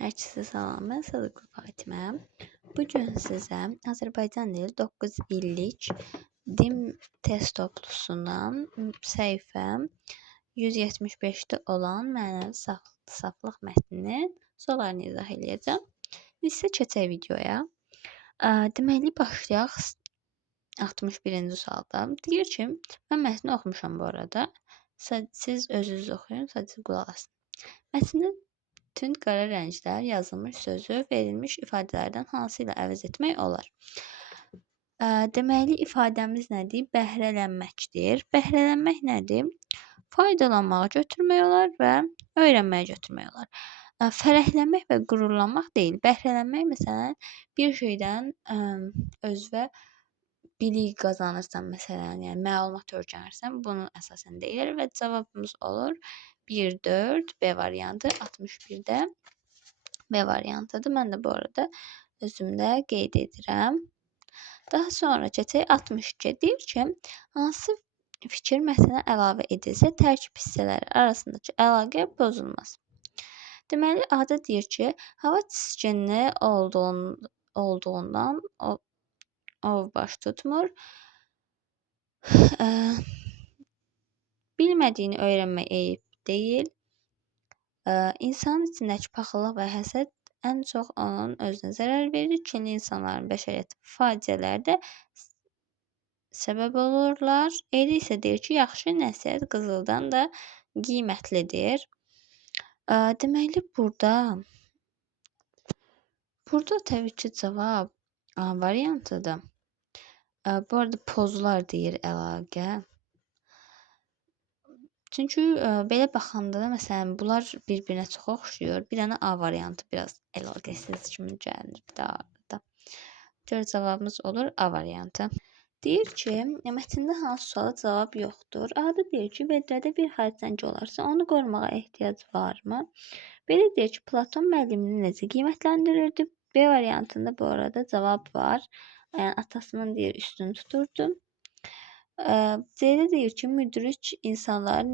Hər kəsə salam, mən Sadıqlı Fatimə. Bu gün sizə Azərbaycan dili 9 illik din test toplusundan səhifə 175-də olan mənəvi saflıq mətninin suallarını izah edəcəm. İndi keçək videoya. Deməli, başlayaq 61-ci sualda. Deyir ki, mən mətni oxumuşam bu arada. Siz özünüz oxuyun, sadəcə qulaq asın. Mətndə tünd qara rənglər yazılmış sözü verilmiş ifadələrdən hansı ilə əvəz etmək olar? Deməli, ifadəmiz nədir? Bəhrələnməkdir. Bəhrələnmək nədir? Faydalanmağa götürmək olar və öyrənməyə götürmək olar. Fərəhlənmək və qürurlanmaq deyil. Bəhrələnmək, məsələn, bir şeydən özünə bilik qazanırsan, məsələn, yəni məlumat öyrənirsən, bunu əsasən deyilir və cavabımız olur 1-4 B variantı, 61-də B variantıdır. Mən də bu arada özümdə qeyd edirəm. Daha sonra keçək 62. Deyir ki, hansı fikir mətnə əlavə edilsə tərkib hissələri arasındakı əlaqə pozulmaz. Deməli, A-da deyir ki, hava çiskinli olduğundan ov baş tutmur. Bilmədiyini öyrənmək eyib deyil. İnsanın içindəki paxıllıq və həsəd ən çox onun özünə zərər verir. Kinli insanların bəşəriyyət faciələrdə səbəb olurlar. Eyri isə deyir ki, yaxşı nəsihət qızıldan da qiymətlidir. Deməli, burada təbii ki, cavab A variantıdır. Bu arada pozular deyir əlaqə. Çünki belə baxanda da, məsələn, bunlar bir-birinə çox oxşuyur. Bir dənə A variantı biraz əlaqəsiz kimi gəlir bir də arada. Görə cavabımız olur A variantı. Deyir ki, mətndə hansı suala cavab yoxdur? A-da deyir ki, vedrədə bir xərçəng olarsa, onu qorumağa ehtiyac varmı? Belə deyir ki, Platon müəllimini necə qiymətləndirirdi? B variantında bu arada cavab var. Yəni, atasının deyir, üstünü tuturdu. C-də deyir ki, müdrik insanlardan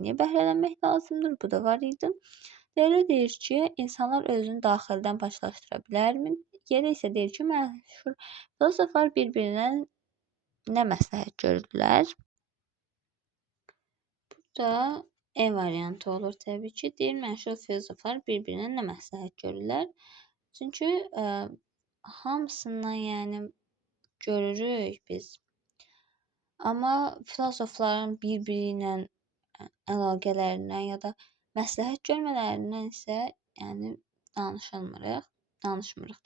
niyə bəhrələnmək lazımdır? Bu da var idi. D-də deyir ki, insanlar özünü daxildən başlaşdıra bilərmi? Y-də isə deyir ki, məşhur filosoflar bir-birinə nə məsləhət görürlər? Bu da E variantı olur təbii ki. Deyir, məşhur filosoflar bir-birinə nə məsləhət görürlər? Çünki hamısından yəni görürük biz. Amma filosofların bir-biri ilə əlaqələrindən ya da məsləhət görmələrindən isə yəni danışmırıq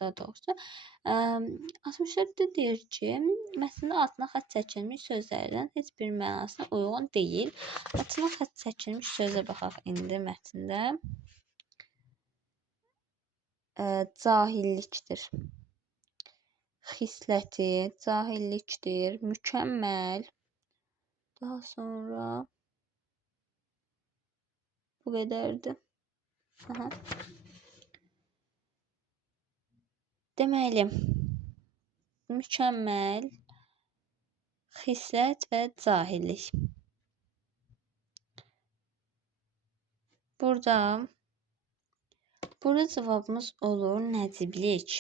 daha doğrusu. 64-də deyir ki, mətndə altına xətt çəkilmiş sözlərdən heç bir mənasına uyğun deyil. Altına xətt çəkilmiş sözə baxaq indi mətndə. Cahillikdir. Xisləti, cahillikdir, mükəmməl. Daha sonra bu qədərdir. Deməli, mükəmməl, xislət və cahillik. Burada cavabımız olur nəciblik.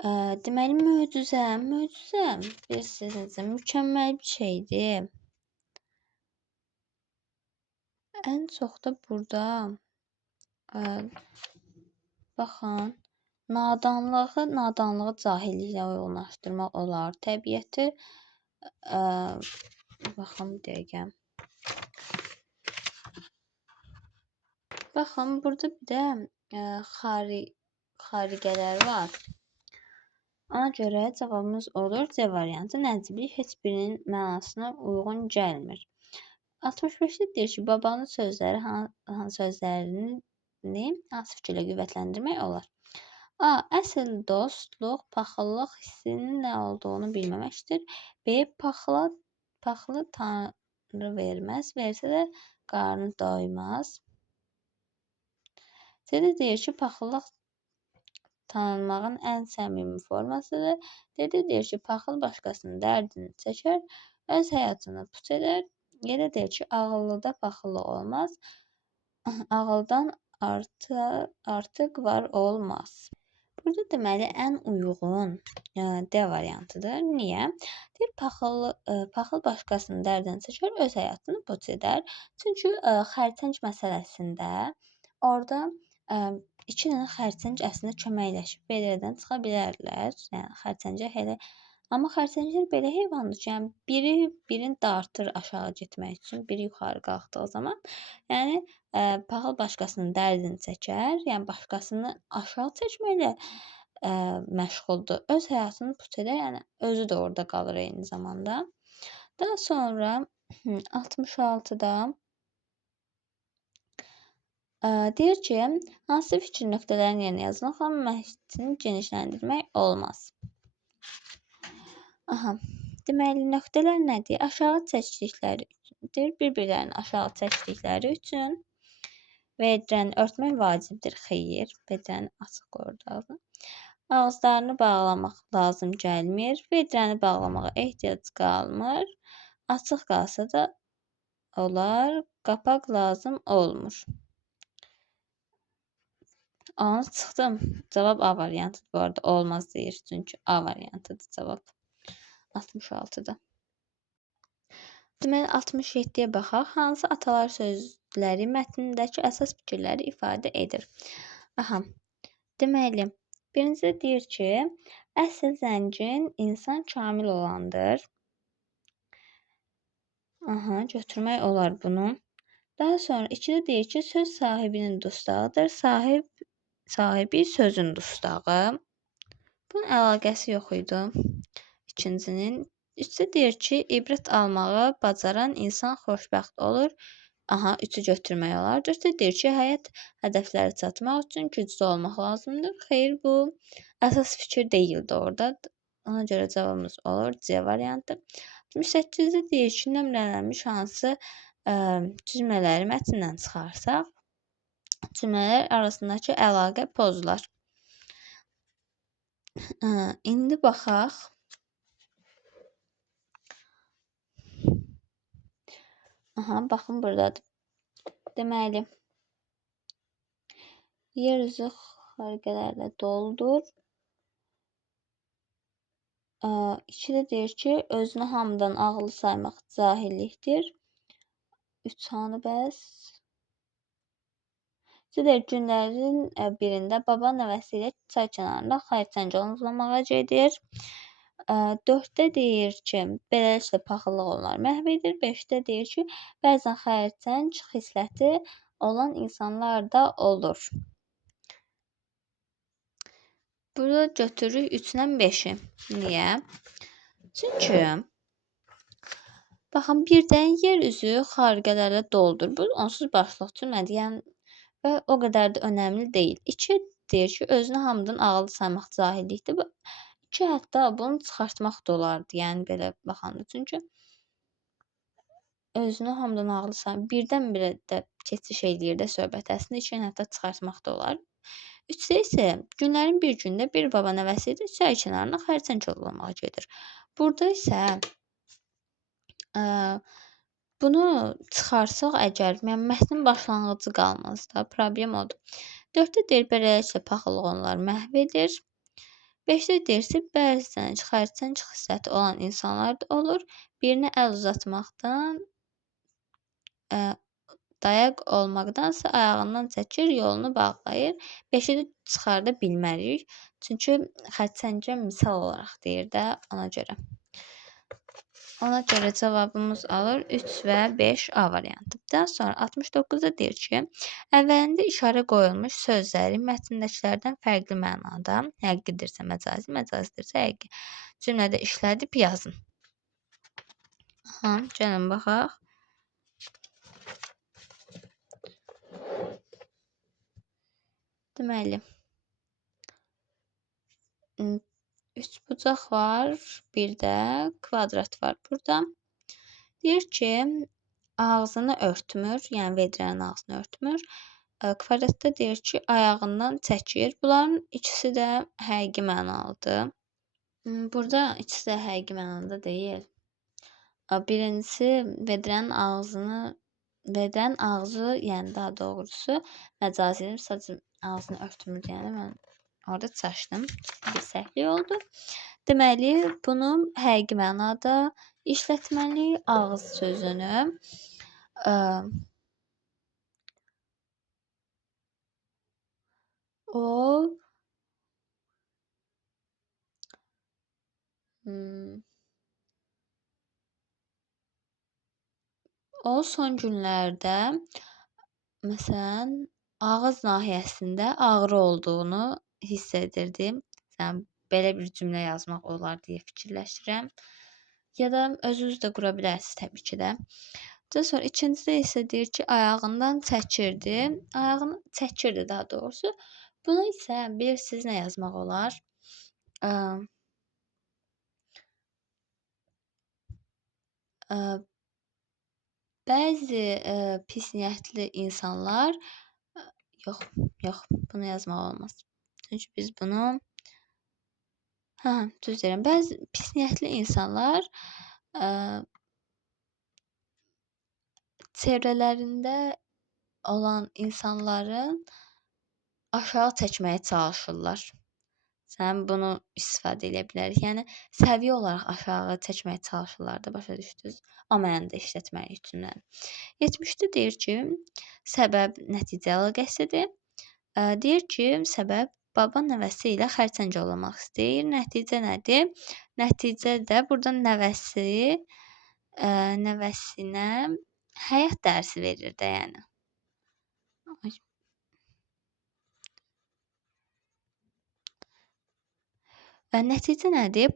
Deməli, möcüzə bilirsiniz, mükəmməl bir şeydir. Ən çox da burada baxın, nadanlığı cahilliklə uyğunlaşdırmaq olar. Təbiəti baxın bir dəqiqə. Baxın, burada bir də xariqələr var. Ona görə cavabımız olur C variantı. Nəciblik heç birinin mənasına uyğun gəlmir. 65-də deyir ki, babanın sözlərini hansı fikirlə qüvvətləndirmək olar? A. Əsl dostluq, paxıllıq hissinin nə olduğunu bilməməkdir. B. Paxılı tanrı verməz, versə də qarnı doymaz. C-də deyir ki, paxıllıq tanınmağın ən səmimi formasıdır. D-də deyir ki, paxıl başqasının dərdini çəkər, öz həyatını put edər. Y-də deyir ki, ağıllıda paxıllıq olmaz. ağıldan artıq var olmaz. Burada deməli ən uyğun D variantıdır. Niyə? Deyir, paxıl başqasının dərdini çəkər, öz həyatını puç edər. Çünki xərçəng məsələsində orada iki dənə xərçəng əslində köməkləşib belirdən çıxa bilərlər. Yəni xərçəngə elə amma xərçənglər belə heyvandır ki, yəni biri birini dartır aşağı getmək üçün, biri yuxarı qalxdığı zaman. Yəni paxıl başqasının dərdini çəkər, yəni başqasını aşağı çəkməklə məşğuldur. Öz həyatını put edər, yəni özü də orada qalır eyni zamanda. Daha sonra 66-da deyir ki, hansı fikir nöqtələrin yerinə yazılır, amma mətni genişləndirmək olmaz. Deməli, nöqtələr nədir? Aşağı çəkdikləri üçündür. Bir-birlərini aşağı çəkdikləri üçün vedrəni örtmək vacibdir. Xeyr, vedrəni açıq qoyurdaq. Ağızlarını bağlamaq lazım gəlmir. Vedrəni bağlamağa ehtiyac qalmır. Açıq qalsa da olar. Qapaq lazım olmur. Onu çıxdım. Cavab A variantıdır. Bu arada olmaz deyir. Çünki A variantıdır cavab. 66-da. Deməli 67-yə baxaq. Hansı atalar sözləri mətnindəki əsas fikirləri ifadə edir? Deməli, birincisi deyir ki, əsl zəngin insan kamil olandır. Götürmək olar bunu. Daha sonra 2-də deyir ki, söz sahibinin dustağıdır. Sahibi sözün dustağı. Bunun əlaqəsi yox idi. İkincinin. 3-də deyir ki, ibrət almağı bacaran insan xoşbəxt olur. 3-ü götürmək olar. 4-də deyir ki, həyat hədəfləri çatmaq üçün güclü olmaq lazımdır. Xeyr, bu əsas fikir deyildi orada. Ona görə cavabımız olur C variantı. 68-də deyir ki, nömrələnmiş hansı cümlələri mətndən çıxarsaq, cümlələr arasındakı əlaqə pozular. İndi baxaq. Baxın buradadır. Deməli, yer üzü xarqələrlə doludur. 2-də deyir ki, özünü hamıdan ağıllı saymaq cahillikdir. 3 hanı bəs? 2-də deyir, günlərin birində baba nəvəsi ilə çay kənarında xərçəng ovlamağa gedir. 4-də deyir ki, beləliklə paxıllıq onları məhv edir. 5-də deyir ki, bəzən xərçəng xisləti olan insanlar da olur. Burada götürürük 3-dən 5-i. Niyə? Çünki baxın, birdən yer üzü xarüqələrlə doludur. Bu onsuz başlıq cümlədir. Yəni və o qədər də önəmli deyil. 2 deyir ki, özünü hamıdan ağıllı saymaq cahillikdir. 2 hətta bunu çıxartmaq da olardı. Yəni belə baxanda. Çünki özünü hamıdan ağıllı saymaq birdən-birə də keçiş eləyir də söhbət. Əslində 2-ni hətta çıxartmaq da olar. 3-də isə günlərin bir gündə bir baba nəvəsi ilə çay kənarına xərçəng ovlamağa gedir. Burada isə bunu çıxarsaq əgər, yəni mətnin başlanğıcı qalmaz da, problem odur. 4-də deyir, beləliklə paxıllıq onları məhv edir. 5-də deyirsə, bəzən xərçəng xisləti olan insanlar da olur. Birinə əl uzatmaqdan, dayaq olmaqdansa ayağından çəkir, yolunu bağlayır. 5-i də çıxarda bilmərik. Çünki xərçəngə misal olaraq deyir də, ona görə. Ona görə cavabımız alır 3 və 5 A variantı. Daha sonra 69-da deyir ki, əvvəlində işarə qoyulmuş sözləri mətndəkilərdən fərqli mənada, həqiqidirsə məcazi, məcazidirsə həqiqi cümlədə işlədib yazın. Gəlin baxaq. Deməli, 3 bucaq var, bir də kvadrat var burada. Deyir ki, ağzını örtmür, yəni vedrənin ağzını örtmür. Kvadratda deyir ki, ayağından çəkir. Bunların ikisi də həqiqi mənalıdır. Burada ikisi də həqiqi mənada deyil. Birincisi vedrənin ağzını Beden ağzı, yəni daha doğrusu məcazi sadəcə ağzını örtmür, yəni mən orada çaşdım. Bir səhvlik oldu. Deməli, bunu həqiqi mənada işlətməliyik ağız sözünü. Ə, o hmm, o son günlərdə məsələn ağız nahiyəsində ağrı olduğunu hiss edirdim. Yəni belə bir cümlə yazmaq olar deyə fikirləşirəm. Ya da özünüz də qura bilərsiniz təbii ki də. Daha sonra ikincisi isə deyir ki, ayağından çəkirdi. Ayağını çəkirdi daha doğrusu. Buna isə bilirsiniz nə yazmaq olar? Ə, ə, bəzi pis niyyətli insanlar yox, yox, bunu yazmaq olmaz. Çünki biz bunu düz deyirəm. Bəzi pis niyyətli insanlar çevrələrində olan insanların aşağı çəkməyə çalışırlar. Sən bunu istifadə edə bilərik. Yəni səviyyə olaraq aşağı çəkməyə çalışırlar da, başa düşdünüz? O mənada işlətmək üçün. 70-də deyir ki, səbəb nəticə əlaqəsidir. Deyir ki, səbəb baba nəvəsi ilə xərçəng olmaq istəyir. Nəticə nədir? Nəticə də burada nəvəsinə həyat dərsi verir də, yəni. Nəticə nədir?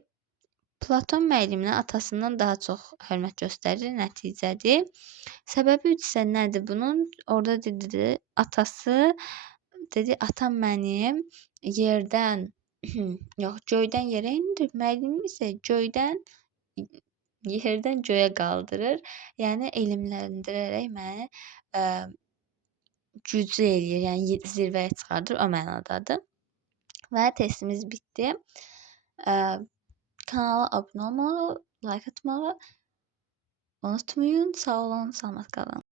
Platon müəlliminə atasından daha çox hörmət göstərir, nəticədir. Səbəbi isə nədir bunun? Orada dedi, atası dedi, atam mənim yerdən yox, göydən yerə indir. Müəllim isə yerdən göyə qaldırır. Yəni elmləndirərək məni güclü eləyir, yəni zirvəyə çıxardır, o mənadadır. Və testimiz bitdi. Kanala abunə olmağı, like atmağı unutmayın. Sağ olun, salamat qalın.